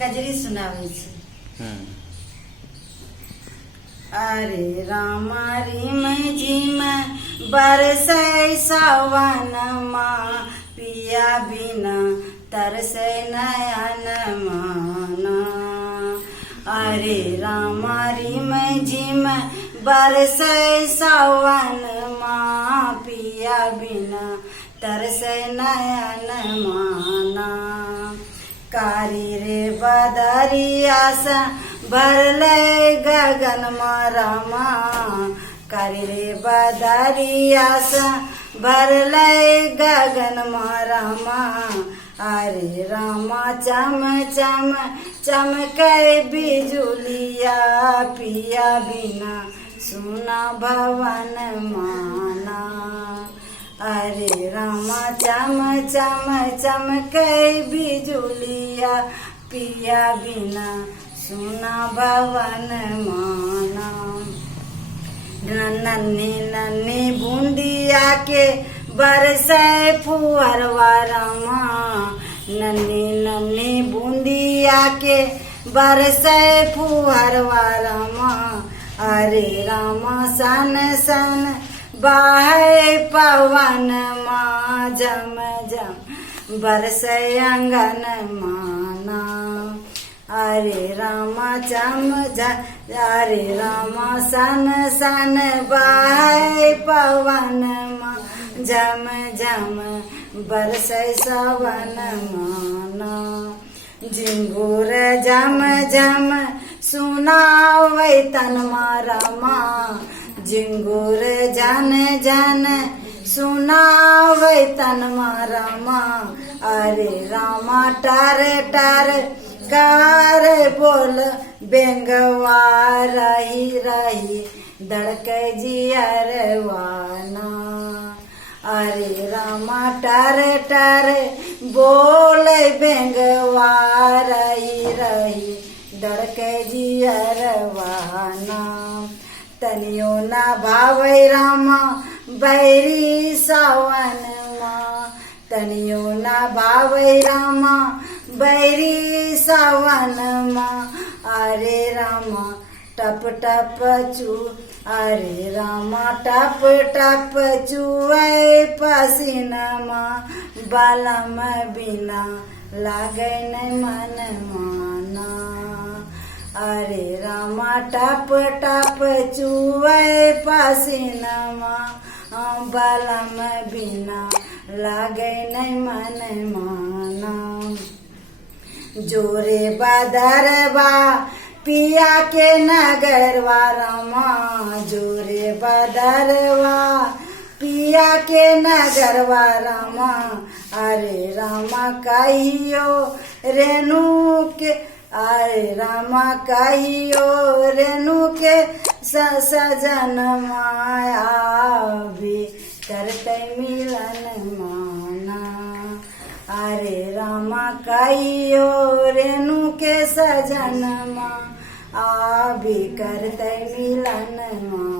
कजरी सुनावे छी। अरे रामा रिम झिम बरसै सावन माँ, पिया बिना तरसै नयन माना। अरे रामा रिम झिम बरसै सावन माँ, पिया बिना तरसै नयन माना। कारी रे बदरिया सा भरले गगन मारमा, कारी रे बदरिया सा भरले गगन मारमा। अरे रामा चम चम चमकै बिजुलिया, पिया बिना सुना भवन माना। अरे रामा चम चम चमकै बिजुलिया, पिया बिना सुना भवन माना। नन्ही नन्ही बूंदिया के बरसै फुहरवा रामा, नन्ही नन्ही बूंदिया के बरसै फुहरवा रामा। अरे रामा सन सन बाहे पवन माँ, झम झम बरसै अंगन माना। अरे रामा चम अरे रामा सन सन बाहे पवन माँ, झम झम बरसै सावन माना। झिंगुर झम झम सुनावै तन मारमा, झिंगुर झन झन सुनावै तन मारमा। अरे रामा टर टर कार बोल बेंगवा, रही रही धड़कै जियरवाना। अरे रामा टर टर बोल बेंगवा, रही रही धड़कै जियरवाना। तनियो न भावै रामा बैरी सावन माँ, तनियो न भावै रामा बैरी सावन माँ। अरे रामा टप टप चू अरे रामा टप टप चुए पसीनमा, बालम बिना लागे न मन माना। अरे रामा टप टप चुए पसीनमा, बालम बिना लागे न मन माना। जोरे बदरवा पिया के नगरवा रामा, जोरे बदरवा पिया के नगरवा रामा। अरे रामा कहियो रेणु के, अरे रामा कहियो रेणु के सजन माया, भी करते मिलन माना। अरे रामा कहियो रेणु के सजन माँ, भी करते मिलन माँ।